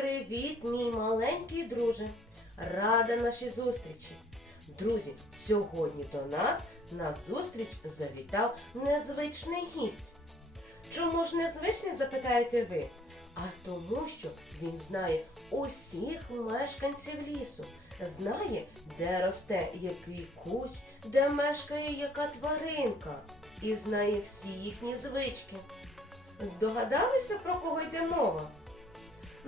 Привіт, мій маленький друже! Рада нашій зустрічі! Друзі, сьогодні до нас на зустріч завітав незвичний гість. Чому ж незвичний, запитаєте ви? А тому, що він знає усіх мешканців лісу, знає, де росте який кущ, де мешкає яка тваринка, і знає всі їхні звички. Здогадалися, про кого йде мова?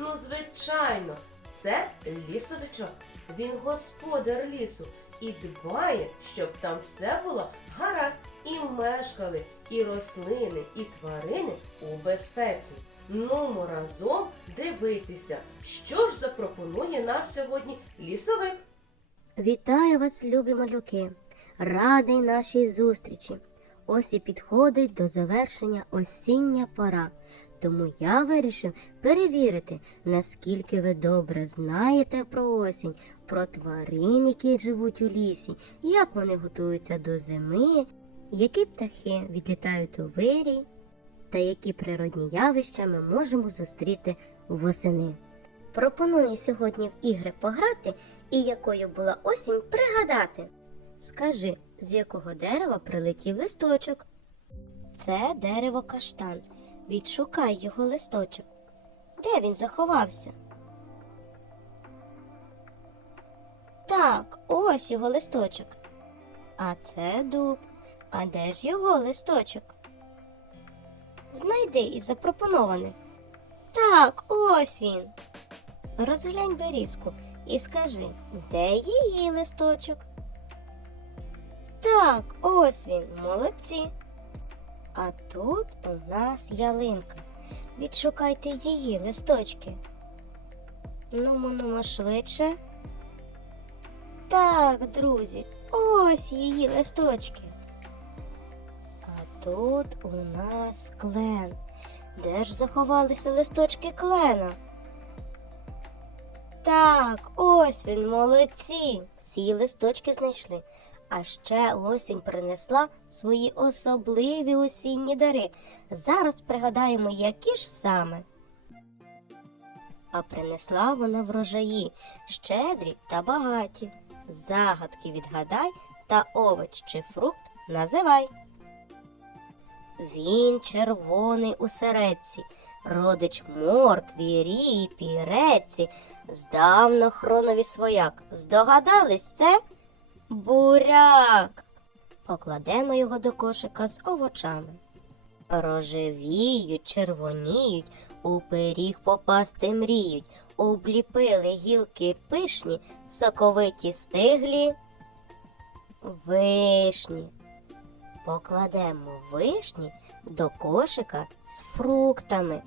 Ну, звичайно, це лісовичок. Він господар лісу і дбає, щоб там все було гаразд. І мешкали, і рослини, і тварини у безпеці. Нумо разом дивитися, що ж запропонує нам сьогодні лісовик. Вітаю вас, любі малюки! Радий нашій зустрічі. Ось і підходить до завершення осіння пора. Тому я вирішив перевірити, наскільки ви добре знаєте про осінь, про тварин, які живуть у лісі, як вони готуються до зими, які птахи відлітають у вирій, та які природні явища ми можемо зустріти восени. Пропоную сьогодні в ігри пограти і якою була осінь пригадати. Скажи, з якого дерева прилетів листочок? Це дерево каштан. Відшукай його листочок. Де він заховався? Так, ось його листочок. А це дуб. А де ж його листочок? Знайди із запропонованих. Так, ось він. Розглянь берізку і скажи, де її листочок? Так, ось він, молодці. А тут у нас ялинка. Відшукайте її листочки. Нумо, нумо швидше. Так, друзі, ось її листочки. А тут у нас клен. Де ж заховалися листочки клена? Так, ось він, молодці. Всі листочки знайшли. А ще осінь принесла свої особливі осінні дари. Зараз пригадаємо, які ж саме. А принесла вона врожаї, щедрі та багаті. Загадки відгадай та овоч чи фрукт називай. Він червоний у середці, родич моркві, ріпі, реці, здавна хронові свояк. Здогадались це? Буряк. Покладемо його до кошика з овочами. Рожевіють, червоніють, у пиріг попасти мріють, обліпили гілки пишні, соковиті стиглі. Вишні. Покладемо вишні до кошика з фруктами.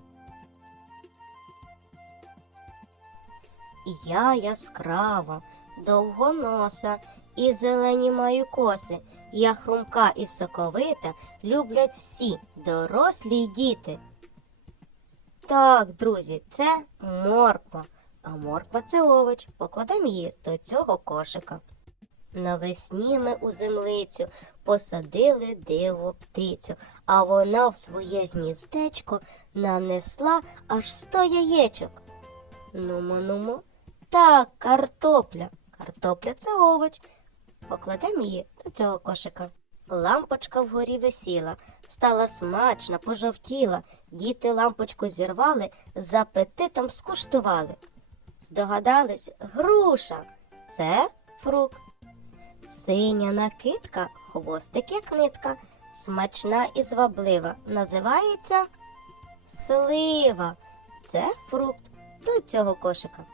І я яскрава, довгоноса, і зелені маю коси. Я хрумка і соковита, люблять всі, дорослі й діти. Так, друзі, це морква, а морква це овоч. Покладемо її до цього кошика. Навесні ми у землицю посадили диву птицю, а вона в своє гніздечко нанесла аж сто яєчок. Нумо, нумо. Так, картопля. Картопля це овоч. Покладемо її до цього кошика. Лампочка вгорі висіла, стала смачна, пожовтіла. Діти лампочку зірвали, з апетитом скуштували. Здогадались, груша це фрукт. Синя накидка, хвостик як нитка, смачна і зваблива. Називається слива. Це фрукт до цього кошика.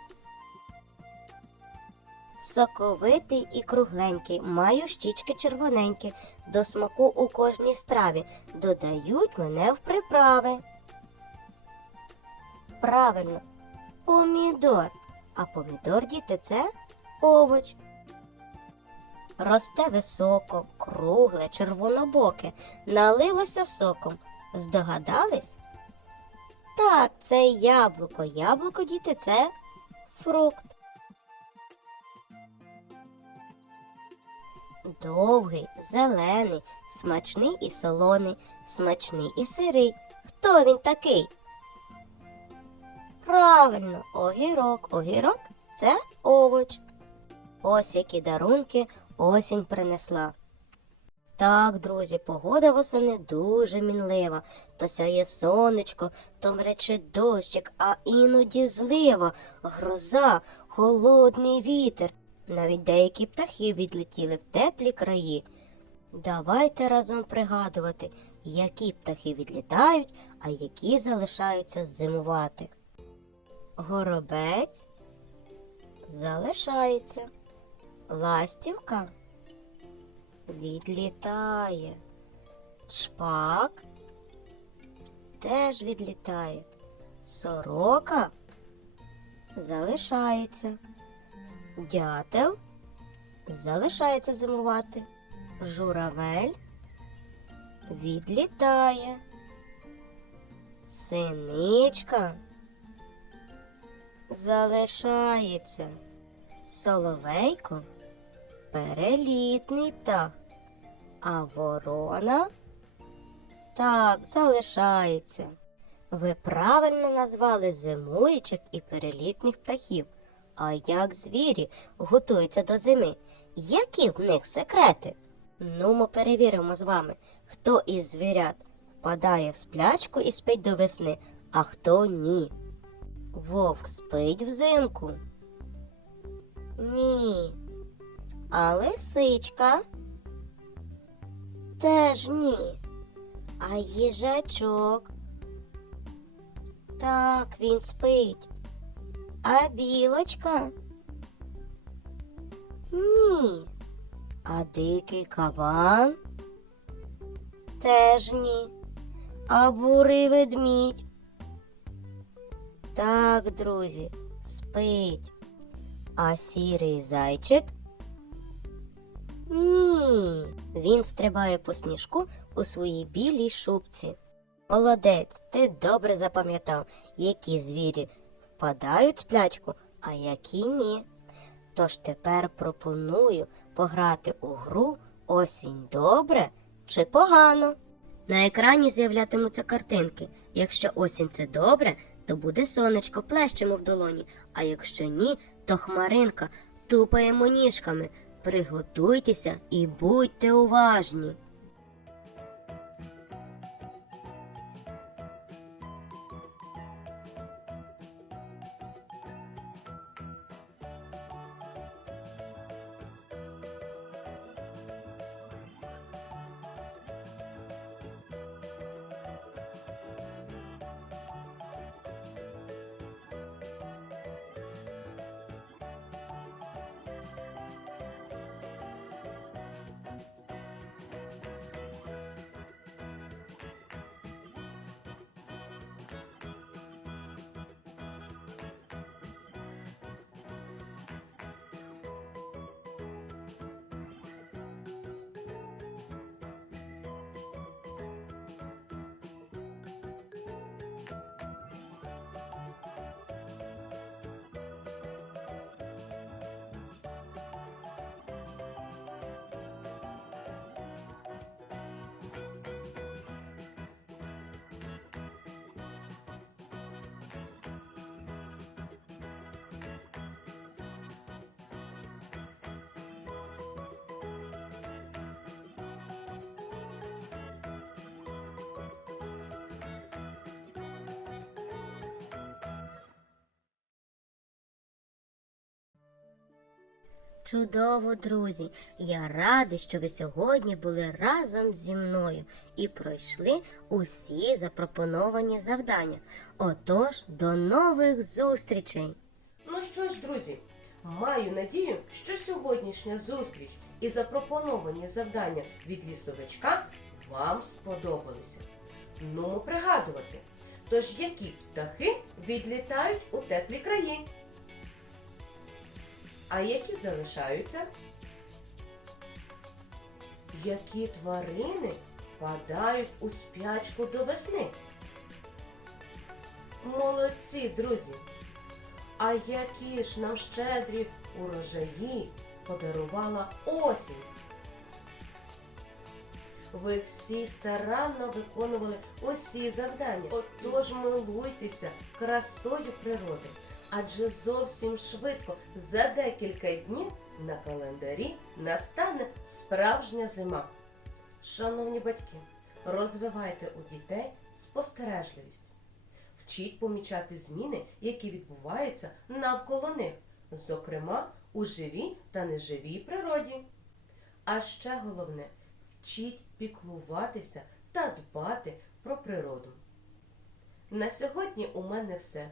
Соковитий і кругленький, маю щічки червоненькі, до смаку у кожній страві, додають мене в приправи. Правильно, помідор. А помідор, діти, це овоч. Росте високо, кругле, червонобоке, налилося соком. Здогадались? Так, це яблуко. Яблуко, діти, це фрукт. Довгий, зелений, смачний і солоний, смачний і сирий. Хто він такий? Правильно, огірок. Огірок це овоч. Ось які дарунки осінь принесла. Так, друзі, погода восени дуже мінлива. То сяє сонечко, то мрече дощик, а іноді злива, гроза, холодний вітер. Навіть деякі птахи відлетіли в теплі краї. Давайте разом пригадувати, які птахи відлітають, а які залишаються зимувати. Горобець залишається. Ластівка відлітає. Шпак теж відлітає. Сорока залишається. Дятел залишається зимувати. Журавель відлітає. Синичка залишається. Соловейко перелітний птах, а ворона так залишається. Ви правильно назвали зимуючих і перелітних птахів. А як звірі готуються до зими? Які в них секрети? Ну, ми перевіримо з вами, хто із звірят впадає в сплячку і спить до весни, а хто ні. Вовк спить взимку. Ні. А лисичка? Теж ні. А їжачок? Так, він спить. А білочка? Ні. А дикий каван? Теж ні. А бурий ведмідь? Так, друзі, спить. А сірий зайчик? Ні. Він стрибає по сніжку у своїй білій шубці. Молодець, ти добре запам'ятав, які звірі впадають в сплячку, а які ні. Тож тепер пропоную пограти у гру Осінь добре чи погано. На екрані з'являтимуться картинки. Якщо осінь це добре, то буде сонечко, плещемо в долоні, а якщо ні, то хмаринка, тупаємо ніжками. Приготуйтеся і будьте уважні. Чудово, друзі! Я радий, що ви сьогодні були разом зі мною і пройшли усі запропоновані завдання. Отож, до нових зустрічей! Ну що ж, друзі, маю надію, що сьогоднішня зустріч і запропоновані завдання від лісовичка вам сподобалися. Ну, пригадувати. Тож які птахи відлітають у теплі краї? А які залишаються? Які тварини впадають у спячку до весни? Молодці, друзі! А які ж нам щедрі урожаї подарувала осінь? ви всі старанно виконували усі завдання. Отож милуйтеся красою природи, адже зовсім швидко, за декілька днів на календарі настане справжня зима. Шановні батьки, розвивайте у дітей спостережливість. Вчіть помічати зміни, які відбуваються навколо них, зокрема у живій та неживій природі. А ще головне вчіть піклуватися та дбати про природу. На сьогодні у мене все.